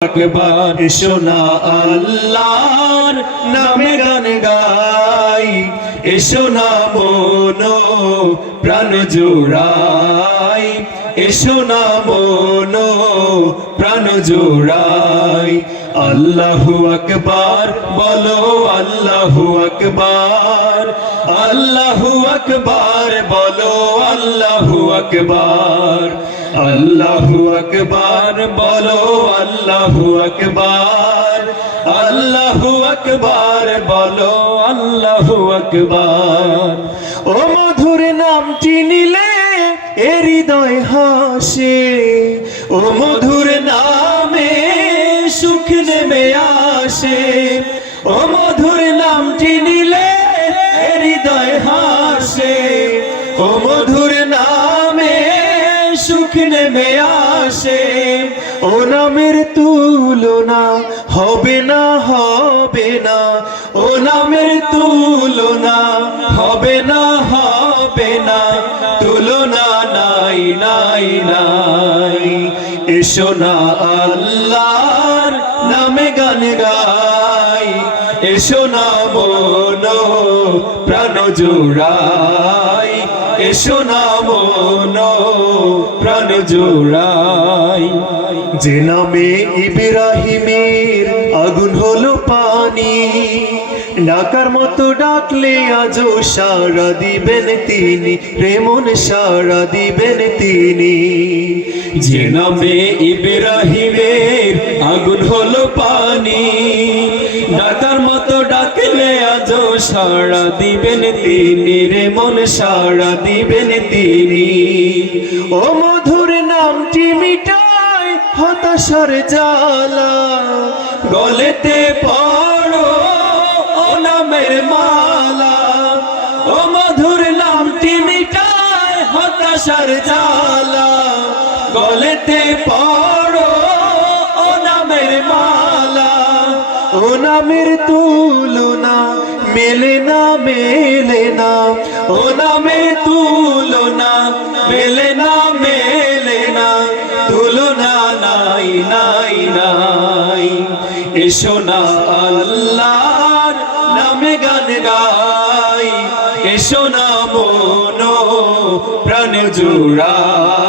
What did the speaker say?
আকবার এসো না আল্লাহর নামে গান গাই, এসো না মন প্রাণ জোড়াই, এসো না মন প্রাণ জোড়াই। আল্লাহু আকবার বলো, আল্লাহু আকবার, আল্লাহু আকবার বলো, আল্লাহু আকবার, আল্লাহু আকবার বলো, আল্লাহু আকবার, আল্লাহু আকবার বলো, আল্লাহু আকবার। ও মধুর নামটি নিলে এ হৃদয় হাসে, ও মধুর নামে সুখ নেমে আসে, ও মধুর নামটি নিলে এ হৃদয় হাসে, ও মধুর নামে সুখ নেমে আসে। ও নামের তুলনা হবে না, হবে না, ও নামের তুলনা হবে না, হবে না, তুলনা নাই নাই নাই। এসো না আল্লাহর নামে গান গাই, এসো না মন প্রাণ জোড়াই, এসো না মন প্রাণ জোড়াই। যে নামে ইব্রাহিমের আগুন হলো পানি, ডাকার মতো ডাকলে আজও সাড়া দিবেন তিনি, প্রেমন সাড়া দিবেন তিনি। যে নামে ইব্রাহিমের আগুন হলো পানি, ডাকার মতো ডাকলে আজও সাড়া দিবেন তিনি, রে মন সাড়া দিবেন তিনি। ও মধুর নামটি মিটায় হতাশার জ্বালা, গলেতে পড়ো ও নামের মালা, ও মধুর নামটি মিটায় হতাশার জ্বালা, গলেতে পড়ো ও নামের মালা। ও নামের তুলনা মেলে না, মেলে না, ও নামের তুলনা মেলে না, মেলে না, তুলনা নাই নাই নাই। এসো না আল্লাহর নামে গান গাই, এসো না মন প্রাণ জোড়াই।